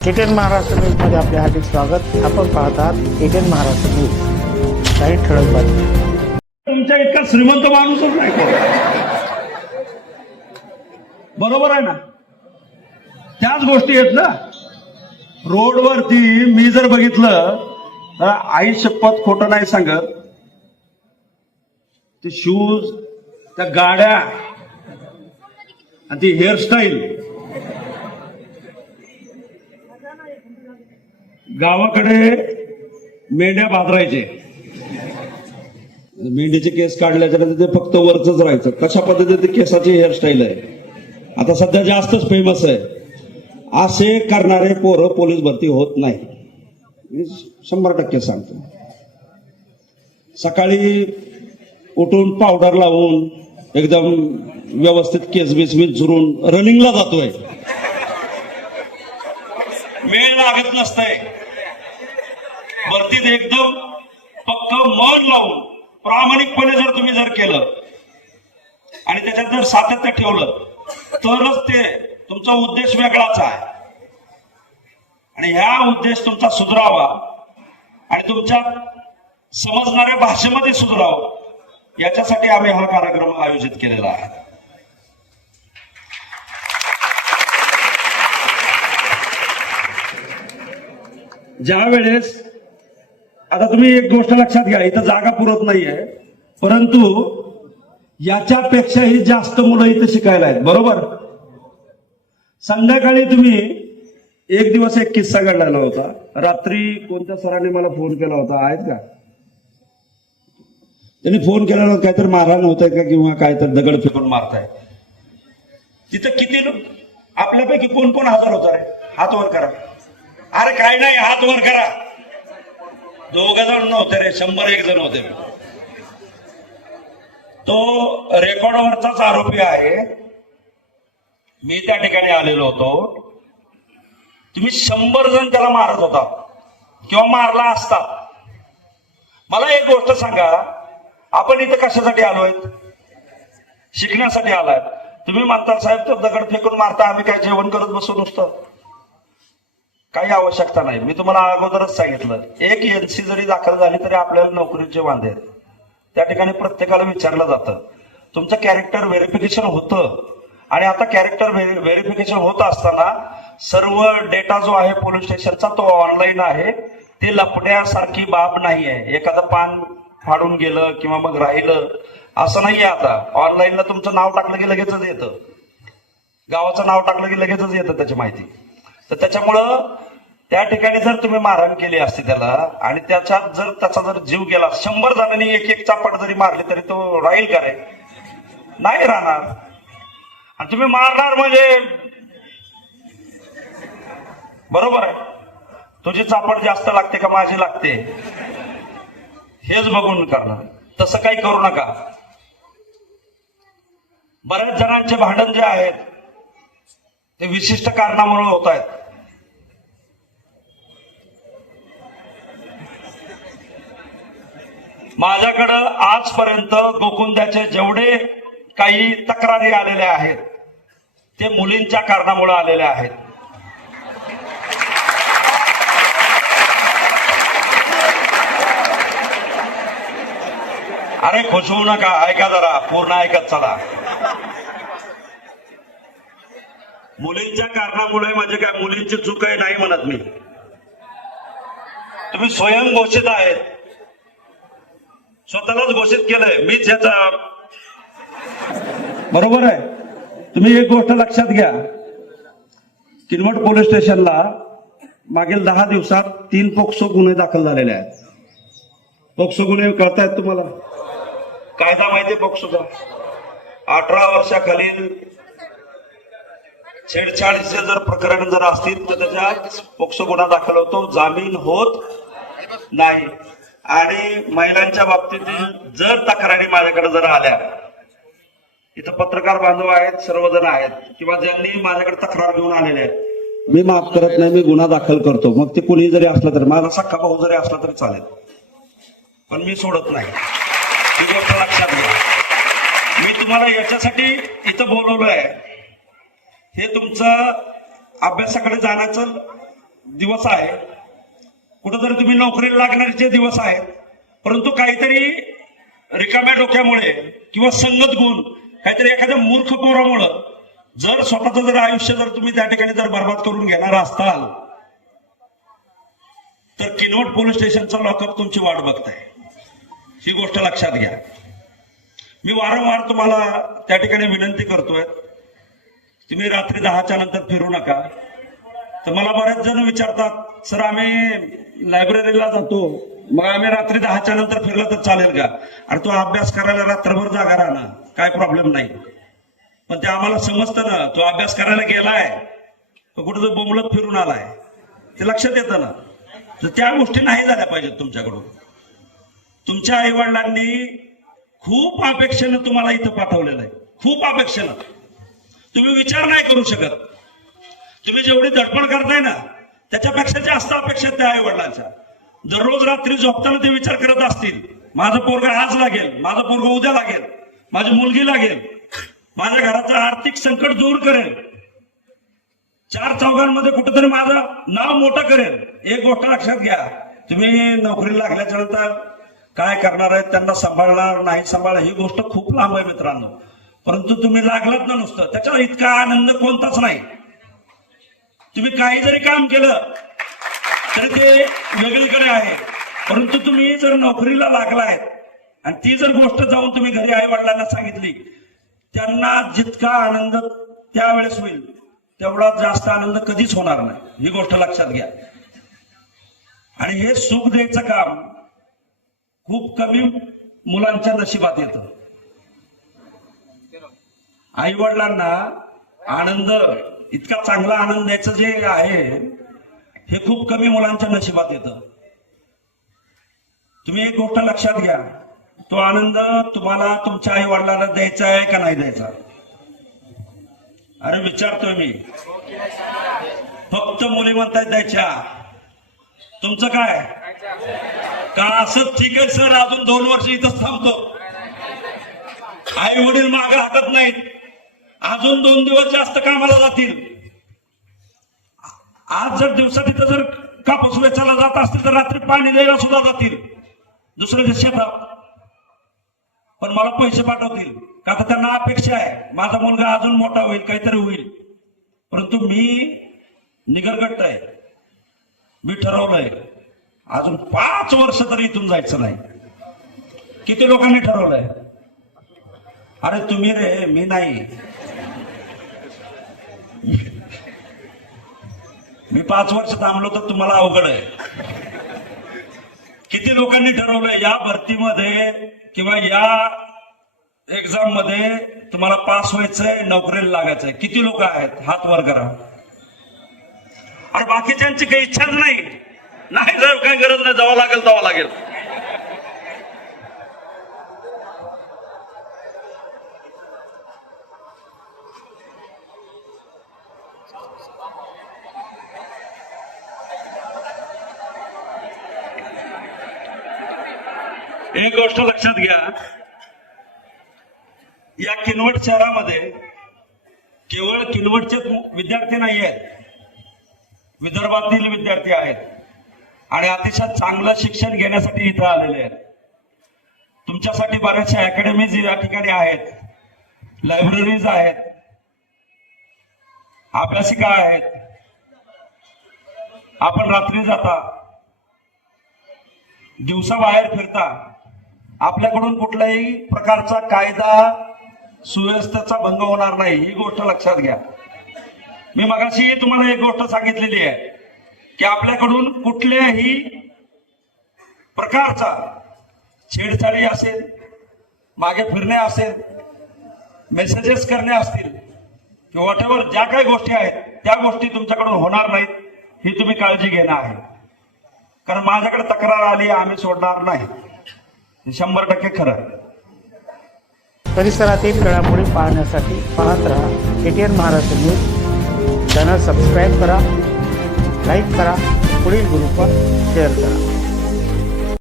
ATN Maharashtra news मध्ये आपले हार्दिक स्वागत. आपण पाहतात एटीएन महाराष्ट्र न्यूज. काही ठळक बातमी. तुमच्या इतका श्रीमंत माणूसच नाही कोण. बरोबर आहे ना? त्याच गोष्टी आहेत ना. रोडवरती मी जर बघितलं आई शपथ खोटं नाही सांगत, ते शूज, त्या गाड्या आणि ती हेअरस्टाईल, गावाकडे मेंढ्या भादरायचे, मेंढीचे केस काढल्याच्या नंतर ते फक्त वरच राहायचं. कशा पद्धतीने केसाची हेअरस्टाईल आहे आता सध्या जास्तच फेमस आहे. असे करणारे पोरं पोलीस भरती होत नाही, मी 100% सांगतो. सकाळी उठून पावडर लावून एकदम व्यवस्थित केस बीस विंचरून रनिंगला जातोय, वेळ लागत नसतंय. भरतीत एकदम पक्क मन लावून प्रामाणिकपणे जर तुम्ही केलं आणि त्याच्यात जर सातत्य ठेवलं तरच ते तुमचा उद्देश वेगळाच आहे. आणि ह्या उद्देश तुमचा सुधारावा आणि तुमच्या समजणाऱ्या भाषेमध्ये सुधारावं, याच्यासाठी आम्ही हा कार्यक्रम आयोजित केलेला आहे. ज्या वेळेस आता तुम्ही एक गोष्ट लक्षात घ्या, इथं जागा पुरत नाहीये, परंतु याच्यापेक्षाही जास्त मुलं इथं शिकायला आहेत. बरोबर? संध्याकाळी तुम्ही एक दिवस एक किस्सा घडलेला होता. रात्री कोणत्या सरांनी मला फोन केला होता, आहेत का? त्यांनी फोन केला होता, काहीतरी मारहाण होत आहे का किंवा काहीतरी दगड फेकून मारताय. तिथं किती आपल्यापैकी कोण कोण हजर होता रे? हात वर करा. अरे काय नाही, हात वर करा. 2 जण नव्हते रे, 101 जण होते. तो रेकॉर्डवरचाच आरोपी आहे. मी त्या ठिकाणी आलेलो होतो. तुम्ही 100 जण त्याला मारत होता किंवा मारला असता. मला एक गोष्ट सांगा, आपण इथं कशासाठी आलोय? शिकण्यासाठी आलाय. तुम्ही म्हणता साहेब तर दगड फेकून मारता, आम्ही काय जेवण करत बसू नुसतं? काही आवश्यकता नाही. मी तुम्हाला अगोदरच सांगितलं, एक एनसी जरी दाखल झाली तरी आपल्याला नोकरीचे वांदे आहेत. त्या ठिकाणी प्रत्येकाला विचारलं जातं, तुमचं कॅरेक्टर व्हेरिफिकेशन होतं. आणि आता कॅरेक्टर व्हेरिफिकेशन होत असताना सर्व डेटा जो आहे पोलीस स्टेशनचा तो ऑनलाईन आहे. ते लपण्यासारखी बाब नाही आहे. एखादं पान फाडून गेलं किंवा मग राहिलं असं नाहीये. आता ऑनलाईनला तुमचं नाव टाकलं की लगेचच येतं, गावाचं नाव टाकलं की लगेचच येतं त्याची माहिती. तर त्याच्यामुळं त्या ठिकाणी जर तुम्ही मारहाण केली असती त्याला आणि त्याचा जर जीव गेला, 100 जणांनी एक चापट जरी मारली तरी तो राहील का रे? नाही राहणार. आणि तुम्ही मारणार म्हणजे बरोबर आहे, तुझी चापट जास्त लागते का माझी लागते हेच बघून करणार. तसं काही करू नका. बऱ्याच जणांचे भांडण जे आहेत ते विशिष्ट कारणामुळे होत आहेत. माझ्याकडं आजपर्यंत गोकुंद्याचे जेवढे काही तक्रारी आलेल्या आहेत ते मुलींच्या कारणामुळे आलेल्या आहेत. अरे खुश होऊ नका, ऐका जरा, पूर्ण ऐकत चला. मुलींच्या कारणामुळे म्हणजे काय, मुलींची चूक आहे नाही म्हणत मी. तुम्ही स्वयं घोषित आहेत, स्वतःलाच घोषित केलंय. मीच याचा बरोबर आहे. तुम्ही एक गोष्ट लक्षात घ्या, किनवट पोलीस स्टेशनला मागील 10 दिवसात 3 पोक्सो गुन्हे दाखल झालेले आहेत. पोक्सो गुन्हे कळतायत तुम्हाला? कायदा माहितीये पोक्सोचा? 18 वर्षाखालील छेडछाडीचे जर प्रकरण जर असतील तर त्याच्यात पोक्सो गुन्हा दाखल होतो, जामीन होत नाही. आणि महिलांच्या बाबतीत जर तक्रारी माझ्याकडे जर आल्या, इथं पत्रकार बांधव आहेत, सर्वजण आहेत, किंवा ज्यांनी माझ्याकडे तक्रार घेऊन आलेले आहेत, मी माफ करत नाही, मी गुन्हा दाखल करतो. मग ते कुणी जरी असलं तरी, माझा सख्खा भाऊ जरी असला तरी चालेल, पण मी सोडत नाही. ही गोष्ट लक्षात घ्या. मी तुम्हाला याच्यासाठी इथं बोलवलं आहे, हे तुमचं अभ्यासाकडे जाण्याचं दिवस आहे, कुठंतरी तुम्ही नोकरीला लागण्याचे दिवस आहेत, परंतु काहीतरी रिकाम्या डोक्यामुळे किंवा संगत गुण काहीतरी एखाद्या मूर्ख पोरामुळं जर स्वतःचं जर आयुष्य जर तुम्ही त्या ठिकाणी जर बर्बाद करून घेणार असताल तर किनवट पोलीस स्टेशनचा लॉकअप तुमची वाट बघताय, ही गोष्ट लक्षात घ्या. मी वारंवार तुम्हाला त्या ठिकाणी विनंती करतोय, तुम्ही रात्री 10च्या नंतर फिरू नका. तर मला बरेच जण विचारतात, सर आम्ही लायब्ररीला जातो, मग आम्ही रात्री 10च्या नंतर फिरलं तर चालेल का? अरे तो अभ्यास करायला रात्रभर जागा राहणार, काय प्रॉब्लेम नाही. पण ते आम्हाला समजतं ना, तो अभ्यास करायला गेलाय, तो कुठं तर बोंबलत फिरून आलाय, ते लक्षात येतं ना. तर त्या गोष्टी नाही झाल्या पाहिजेत तुमच्याकडून. तुमच्या आई वडिलांनी खूप अपेक्षेनं तुम्हाला इथं पाठवलेलं आहे, खूप अपेक्षेनं. तुम्ही विचार नाही करू शकत. तुम्ही जेवढी धडपड करताय ना त्याच्यापेक्षा जास्त अपेक्षा त्या आई वडिलांच्या. दररोज रात्री झोपताना ते विचार करत असतील, माझं पोरगा आज लागेल, माझं पोरगा उद्या लागेल, माझी मुलगी लागेल, माझ्या घराचं आर्थिक संकट दूर करेल, 4 चौघांमध्ये कुठेतरी माझं नाव मोठं करेल. एक गोष्ट लक्षात घ्या, तुम्ही नोकरीला लागल्याच्या नंतर काय करणार आहे, त्यांना सांभाळणार नाही सांभाळणार, ही गोष्ट खूप लांब आहे मित्रांनो. परंतु तुम्ही लागलात ना नुसतं, त्याचा इतका आनंद कोणताच नाही. तुम्ही काही जरी काम केलं तरी ते वेगळीकडे आहे. परंतु तुम्ही जर नोकरीला लागलायत आणि ती जर गोष्ट जाऊन तुम्ही घरी आई वडिलांना सांगितली, त्यांना जितका आनंद त्यावेळेस होईल तेवढा जास्त आनंद कधीच होणार नाही, ही गोष्ट लक्षात घ्या. आणि हे सुख द्यायचं काम खूप कमी मुलांच्या नशिबात येतं. आई वडिलांना आनंद, इतका चांगला आनंद द्यायचं जे आहे हे खूप कमी मुलांच्या नशिबात येतं. तुम्ही एक गोष्ट लक्षात घ्या, तो आनंद तुम्हाला तुमच्या आई वडिलांना द्यायचा आहे का नाही द्यायचा? अरे विचारतोय मी. फक्त मुली म्हणतायत द्यायच्या, तुमचं काय? का असंच ठीक आहे सर, अजून 2 वर्ष इथंच थांबतो, आई वडील मागे हटत नाहीत, अजून 2 दिवस जास्त कामाला जातील. आज जर दिवसात इथं जर कापूस वेचायला जात असतील तर रात्री पाणी द्यायला सुद्धा जातील दुसऱ्या शेतात, पण मला पैसे पाठवतील का? तर त्यांना अपेक्षा आहे माझा मुलगा अजून मोठा होईल, काहीतरी होईल. परंतु मी निगरगट्ट आहे, मी ठरवलंय अजून 5 वर्ष तरी इथून जायचं नाही. किती लोकांनी ठरवलंय? अरे तुम्ही रे, मी नाही. मी 5 वर्ष थांबलो तर तुम्हाला अवघड आहे. किती लोकांनी ठरवलंय या भरतीमध्ये किंवा या एक्झाम मध्ये तुम्हाला पास व्हायचंय, नोकरीला लागायचंय? किती लोक आहेत? हात वर करा. अरे बाकीच्यांची काही इच्छाच नाही, नाही जर काही गरज नाही, जावं लागेल जावं लागेल. एक गोष्ट लक्षात घ्या, या किनवट शहरामध्ये केवळ किनवटचे विद्यार्थी नाही आहेत, विदर्भातील विद्यार्थी आहेत आणि अतिशय चांगलं शिक्षण घेण्यासाठी इथं आलेले आहेत. तुमच्यासाठी बऱ्याचशा अकॅडमीज या ठिकाणी आहेत, लायब्ररीज आहेत, अभ्यासिका आहेत. आपण रात्री जाता, दिवसा बाहेर फिरता, आपल्याकडून कुठल्याही प्रकारचा कायदा सुव्यवस्थेचा भंग होणार नाही, ही गोष्ट लक्षात घ्या. मी मगाशी तुम्हाला एक गोष्ट सांगितलेली आहे की आपल्याकडून कुठल्याही प्रकारचा छेडछाडी असेल, मागे फिरणे असेल, मेसेजेस करणे असतील किंवा व्हॉटएव्हर ज्या काही गोष्टी आहेत त्या गोष्टी तुमच्याकडून होणार नाहीत, ही तुम्ही काळजी घेणं आहे. कारण माझ्याकडे तक्रार आली, आम्ही सोडणार नाही, 100% खरं. परिसरातील घडामोडी पाहण्यासाठी पाहत रहा ATN Maharashtra news. Channel subscribe करा, लाईक करा, पुढील ग्रुपवर शेअर करा.